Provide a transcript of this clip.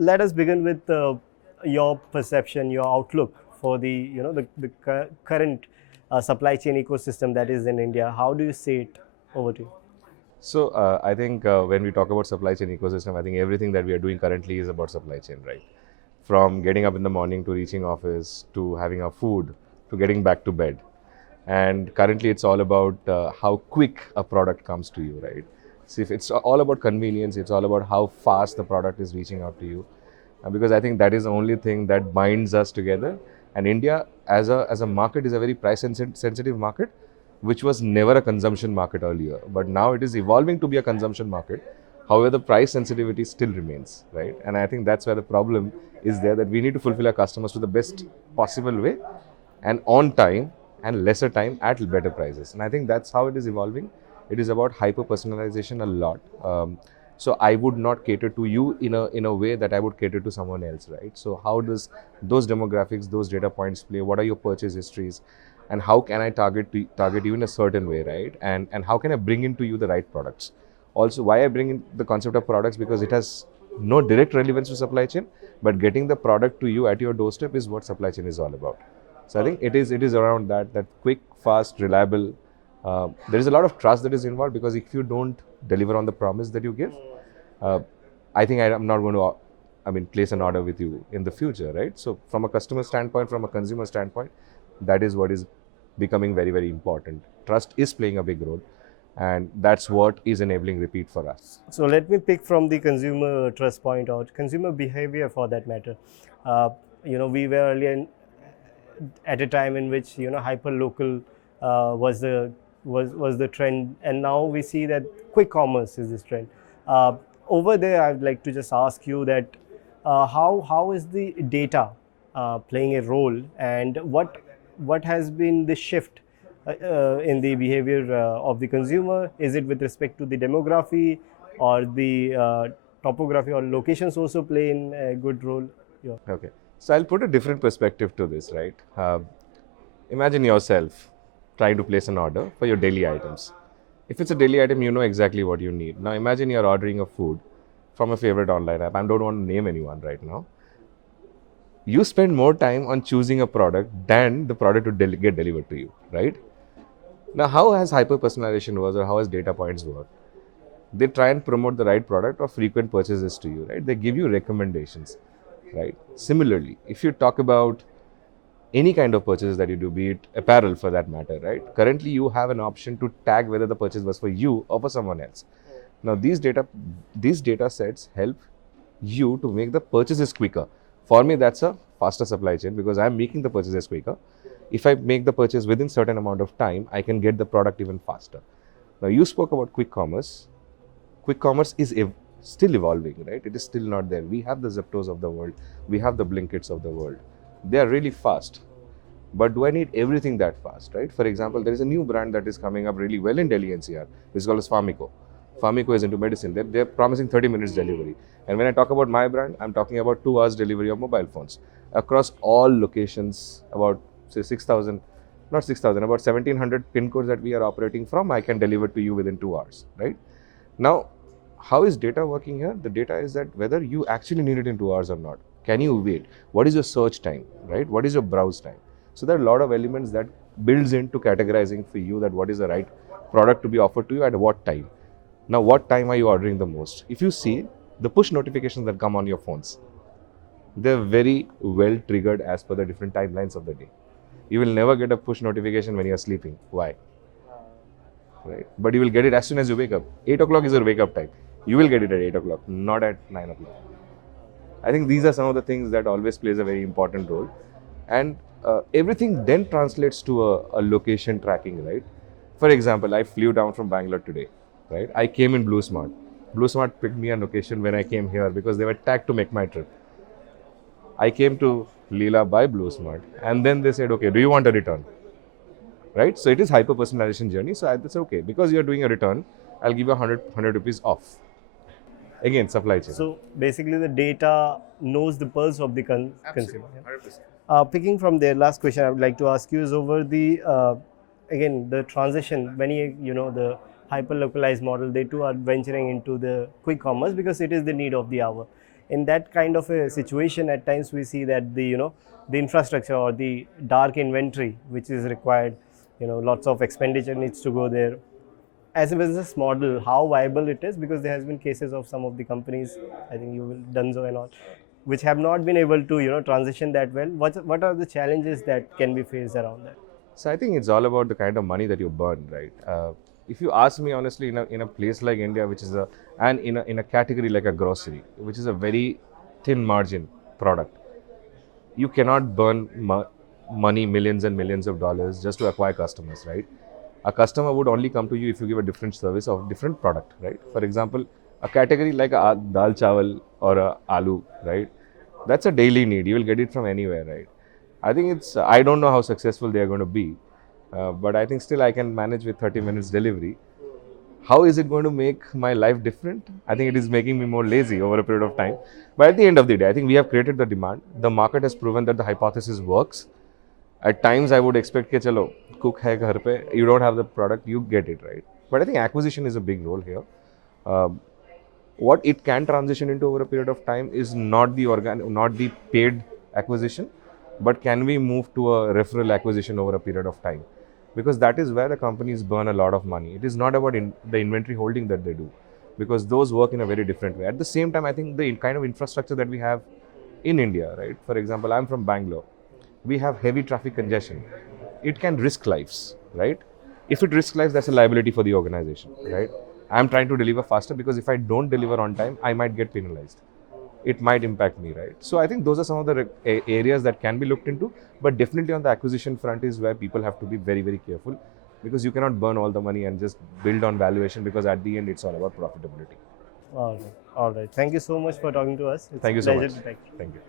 let us begin with your perception, your outlook for the current supply chain ecosystem that is in India. How do you see it? Over to you. So I think when we talk about supply chain ecosystem, I think everything that we are doing currently is about supply chain, right? From getting up in the morning to reaching office to having our food to getting back to bed. And currently it's all about how quick a product comes to you, right? See, if it's all about convenience, it's all about how fast the product is reaching out to you. Because I think that is the only thing that binds us together. And India as a market is a very price sensitive market, which was never a consumption market earlier. But now it is evolving to be a consumption market. However, the price sensitivity still remains, right? And I think that's where the problem is there, that we need to fulfill our customers to the best possible way and on time and lesser time at better prices. And I think that's how it is evolving. It is about hyper personalization a lot. So I would not cater to you in a way that I would cater to someone else, right? So how does those demographics, those data points play? What are your purchase histories? And how can I target you in a certain way, right? And how can I bring into you the right products? Also, why I bring in the concept of products, because it has no direct relevance to supply chain, but getting the product to you at your doorstep is what supply chain is all about. So I think it is around that quick, fast, reliable. There is a lot of trust that is involved, because if you don't deliver on the promise that you give, I think I'm not going to, place an order with you in the future, right? So from a customer standpoint, from a consumer standpoint, that is what is becoming very, very important. Trust is playing a big role, and that's what is enabling repeat for us. So let me pick from the consumer trust point or consumer behavior for that matter. We were earlier at a time in which hyper local was the trend, and now we see that quick commerce is this trend. Over there, I'd like to just ask you that how is the data playing a role, and what has been the shift in the behavior of the consumer? Is it with respect to the demography, or the topography or locations also play in a good role? Yeah. Okay. So I'll put a different perspective to this, right? Imagine yourself trying to place an order for your daily items. If it's a daily item, you know exactly what you need. Now imagine you're ordering a food from a favorite online app. I don't want to name anyone right now. You spend more time on choosing a product than the product to get delivered to you, right? Now, how has hyper-personalization worked, or how has data points worked? They try and promote the right product or frequent purchases to you, right? They give you recommendations, right? Similarly, if you talk about any kind of purchases that you do, be it apparel for that matter, right? Currently, you have an option to tag whether the purchase was for you or for someone else. Now, these data sets help you to make the purchases quicker. For me, that's a faster supply chain, because I'm making the purchases quicker. If I make the purchase within certain amount of time, I can get the product even faster. Now, you spoke about quick commerce. Quick commerce is still evolving, right? It is still not there. We have the Zeptos of the world. We have the Blinkits of the world. They are really fast. But do I need everything that fast, right? For example, there is a new brand that is coming up really well in Delhi NCR. It's called as Farmico. Farmico is into medicine. They're promising 30 minutes delivery. And when I talk about my brand, I'm talking about 2 hours delivery of mobile phones across all locations, about say 6,000, not 6,000, about 1,700 pin codes that we are operating from. I can deliver to you within 2 hours, right? Now, how is data working here? The data is that whether you actually need it in 2 hours or not. Can you wait? What is your search time, right? What is your browse time? So there are a lot of elements that builds into categorizing for you that what is the right product to be offered to you at what time. Now, what time are you ordering the most? If you see the push notifications that come on your phones, they're very well triggered as per the different timelines of the day. You will never get a push notification when you're sleeping. Why? Right? But you will get it as soon as you wake up. 8 o'clock is your wake up time. You will get it at 8 o'clock, not at 9 o'clock. I think these are some of the things that always plays a very important role. And everything then translates to a location tracking, right? For example, I flew down from Bangalore today, right? I came in Blue Smart. Blue Smart picked me a location when I came here because they were tagged to make my trip. I came to Leela by Blue Smart, and then they said, okay, do you want a return? Right? So it is hyper personalization journey. So that's okay. Because you're doing a return, I'll give you 100 rupees off. Again, supply chain. So basically, the data knows the pulse of the consumer. 100%. Picking from their last question, I would like to ask you is over the again the transition. Many the hyper localized model, they too are venturing into the quick commerce because it is the need of the hour. In that kind of a situation, at times we see that the infrastructure or the dark inventory which is required, lots of expenditure needs to go there. As a business model, how viable it is, because there has been cases of some of the companies, I think you will done so and all, which have not been able to transition that well. What are the challenges that can be faced around that? So I think it's all about the kind of money that you burn, right? If you ask me honestly, in a place like India, which is in a category like a grocery, which is a very thin margin product, you cannot burn money, millions and millions of dollars just to acquire customers, right? A customer would only come to you if you give a different service or different product, right? For example, a category like a dal chawal or a aloo, right? That's a daily need. You will get it from anywhere, right? I think I don't know how successful they are going to be, but I think still I can manage with 30 minutes delivery. How is it going to make my life different? I think it is making me more lazy over a period of time. But at the end of the day, I think we have created the demand. The market has proven that the hypothesis works. At times, I would expect that, chalo, cook hai ghar pe, you don't have the product, you get it, right? But I think acquisition is a big role here. What it can transition into over a period of time is not the paid acquisition, but can we move to a referral acquisition over a period of time? Because that is where the companies burn a lot of money. It is not about the inventory holding that they do, because those work in a very different way. At the same time, I think the kind of infrastructure that we have in India, right? For example, I'm from Bangalore. We have heavy traffic congestion. It can risk lives, right? If it risks lives, that's a liability for the organization, right? I'm trying to deliver faster because if I don't deliver on time, I might get penalized. It might impact me, right? So I think those are some of the areas that can be looked into, but definitely on the acquisition front is where people have to be very, very careful, because you cannot burn all the money and just build on valuation, because at the end it's all about profitability. All right. Thank you so much for talking to us. It's Thank a you so pleasure much. to talk to you. Thank you.